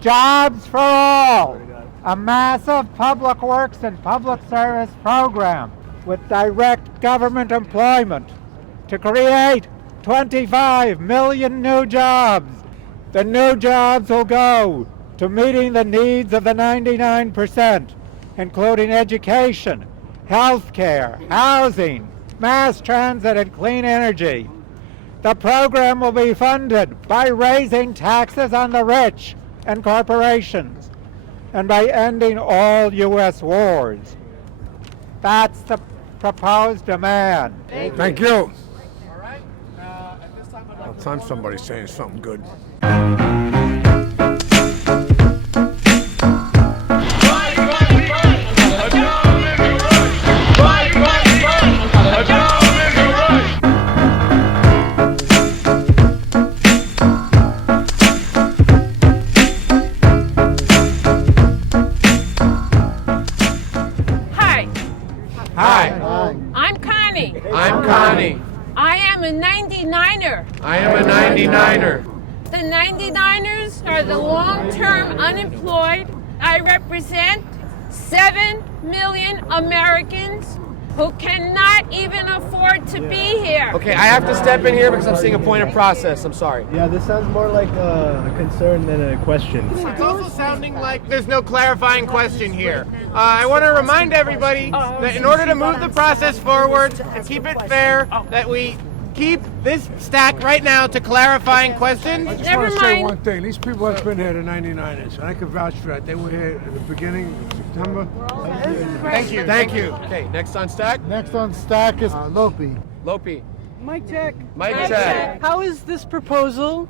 Jobs for all, a massive public works and public service program with direct government employment to create 25 million new jobs. The new jobs will go to meeting the needs of the 99%, including education, healthcare, housing, mass transit, and clean energy. The program will be funded by raising taxes on the rich and corporations and by ending all U.S. wars. That's the proposed demand. Thank you. All right. At this time, about time somebody's saying something good. I'm Connie. I am a 99er. I am a 99er. The 99ers are the long-term unemployed. I represent 7 million Americans who cannot even afford to be here. Okay, I have to step in here because I'm seeing a point of process. I'm sorry. Yeah, this sounds more like a concern than a question. It's also sounding like there's no clarifying question here. I want to remind everybody that in order to move the process forward and keep it fair, that we keep this stack right now to clarifying questions. I just want to say one thing. These people have been here, the 99ers, and I can vouch for that. They were here at the beginning of September. Thank you. Thank you. Okay, next on stack. Next on stack is Lopi. Lopi. Mic check. Mic check. How is this proposal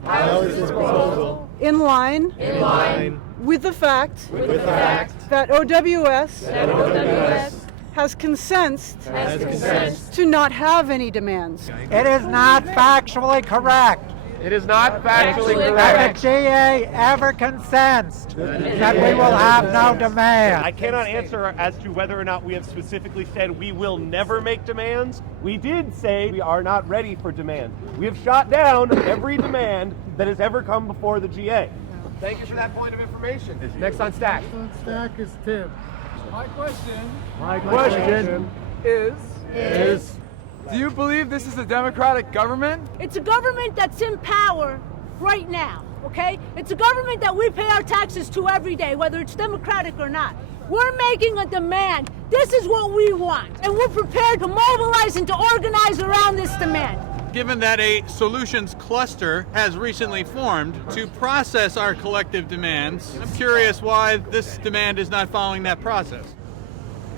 in line with the fact that OWS has consensed to not have any demands? It is not factually correct. It is not factually That correct. the GA ever consensed that we will have no demand. I cannot answer as to whether or not we have specifically said we will never make demands. We did say we are not ready for demand. We have shot down every demand that has ever come before the GA. Thank you for that point of information. Next on stack. next on stack is Tim. My My question is, do you believe this is a democratic government? It's a government that's in power right now, okay? It's a government that we pay our taxes to every day, whether it's democratic or not. We're making a demand. This is what we want, and we're prepared to mobilize and to organize around this demand. Given that a solutions cluster has recently formed to process our collective demands, I'm curious why this demand is not following that process.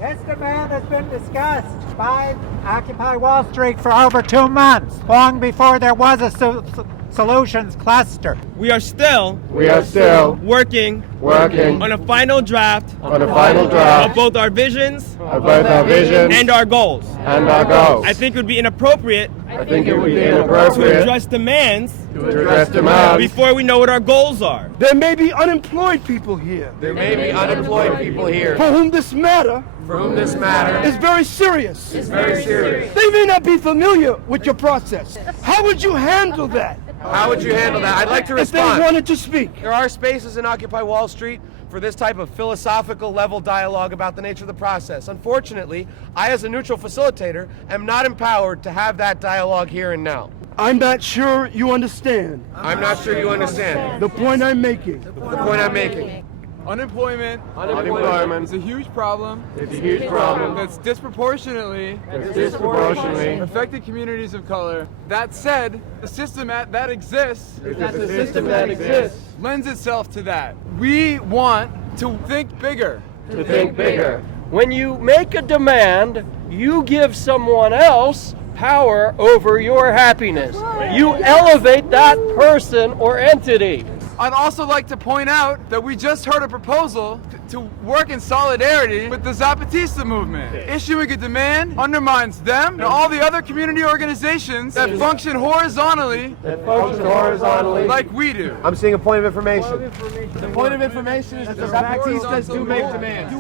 This demand has been discussed by Occupy Wall Street for over 2 months, long before there was a solutions cluster. We are still working on a final draft of both our visions and our goals. I think it would be inappropriate to address demands before we know what our goals are. There may be unemployed people here. For whom this matter is very serious. They may not be familiar with your process. How would you handle that? How would you handle that? I'd like to If they respond. wanted to speak. There are spaces in Occupy Wall Street for this type of philosophical level dialogue about the nature of the process. Unfortunately, I as a neutral facilitator am not empowered to have that dialogue here and now. I'm not sure you understand. I'm not sure you understand The point I'm making. the point I'm making. Unemployment is a huge problem. That's disproportionately affecting communities of color. That said, the system that exists lends itself to that. We want to think bigger. When you make a demand, you give someone else power over your happiness. You elevate that person or entity. I'd also like to point out that we just heard a proposal to work in solidarity with the Zapatista movement. Issuing a demand undermines them and all the other community organizations that function horizontally like we do. I'm seeing a point of information. The point of information is that the Zapatistas do make demands.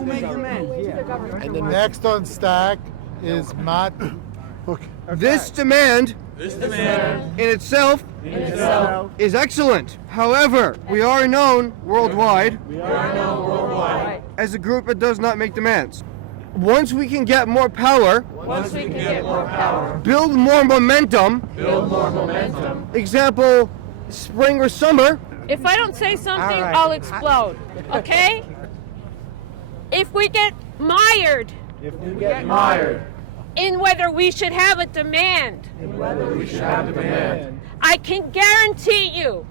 And the next on stack is Matt. This demand in itself is excellent. However, we are known worldwide as a group that does not make demands. Once we can get more power, build more momentum, example, spring or summer. If I don't say something, All right. I'll explode. Okay? If we get mired in whether we should have a demand, I can guarantee you,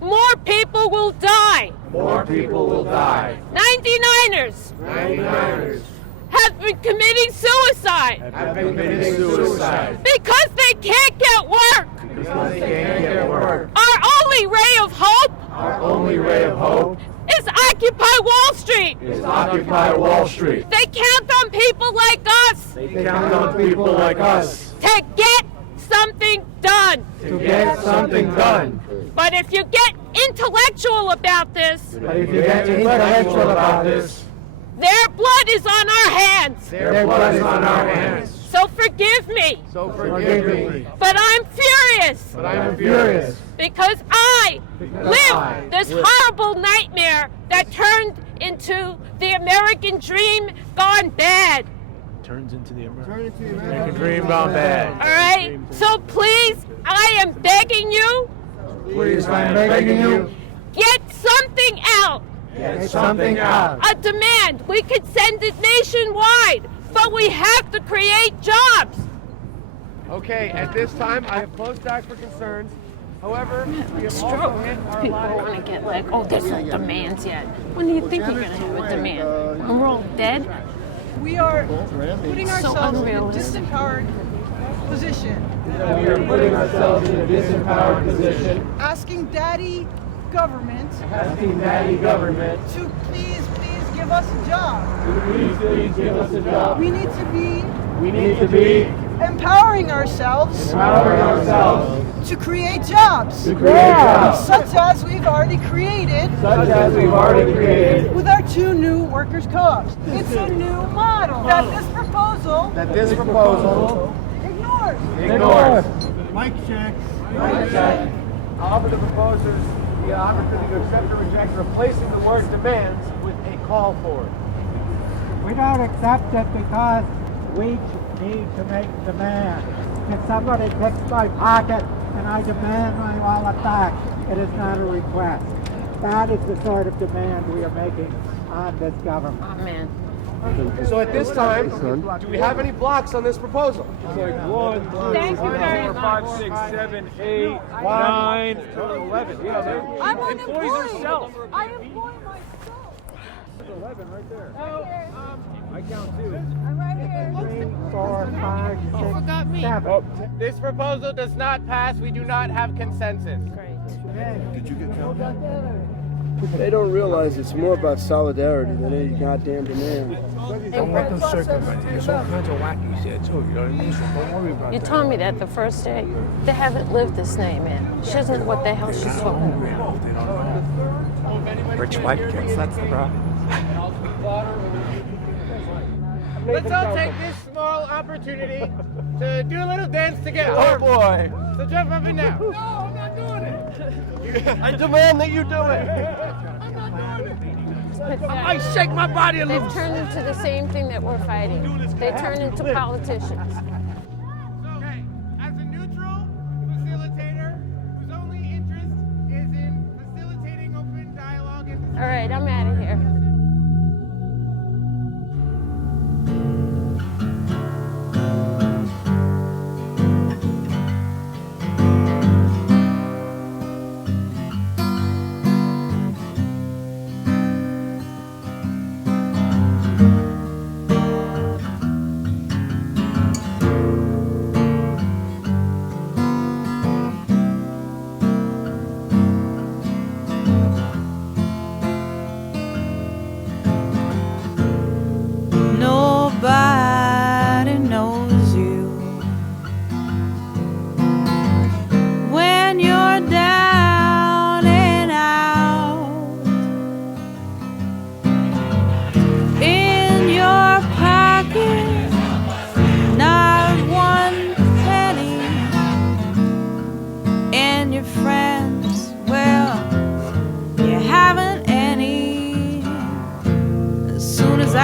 more people will die. 99ers have been committing suicide because they can't get work. Our only ray of hope is Occupy Wall Street. They count on people like us to get something done. But if you get intellectual about this, their blood is on our hands. So forgive me. But I'm furious. Because I lived this horrible nightmare that turned into the American dream gone bad. American dream gone bad. All right? So please, I am begging you, get something out. A demand. We could send it nationwide, but we have to create jobs. Okay, at this time, I have closed back for concerns. However, we have also hit our People want to get like, oh, there's no demands yet. When do you think you're going to have a demand? When we're all dead? We are putting So ourselves in a unrealistic. disempowered position. Asking daddy government to please give us a job. We need to be empowering ourselves to create jobs. Such as we've already created with our 2 new workers' co-ops. It's a new model that this proposal ignores. Mic check. I offer the proposers the opportunity to accept or reject replacing the word demands with a call for. We don't accept it because we need to make demand. If somebody picks my pocket and I demand my wallet back, it is not a request. That is the sort of demand we are making on this government. Oh, man. So at this time, do we have any blocks on this proposal? Thank you very much. 5, 6, 7, 8, 9, 11. Yeah, I'm employees unemployed. herself. I employ myself. 11 right there. I count 2. I'm right here. 3, 4, 5, 6, forgot me. 7. This proposal does not pass. We do not have consensus. They don't realize it's more about solidarity than any goddamn demand. Don't let them circumvent it. There's all kinds of wackies there too, you know what I mean? So don't worry about You that. told me that the first day. They haven't lived this name in. She doesn't know what the hell she's talking about. Rich white kids, that's the problem. Let's all take this small opportunity to do a little dance together. Oh boy! So jump up and down. No, I'm not doing it. I demand that you do it! I shake my body a little. They've turned into the same thing that we're fighting. They turn into politicians. Okay, as a neutral facilitator whose only interest is in facilitating open dialogue and All right, I'm out of here.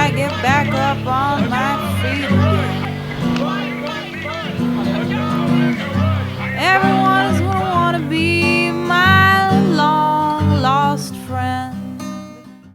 I get back up on my feet again.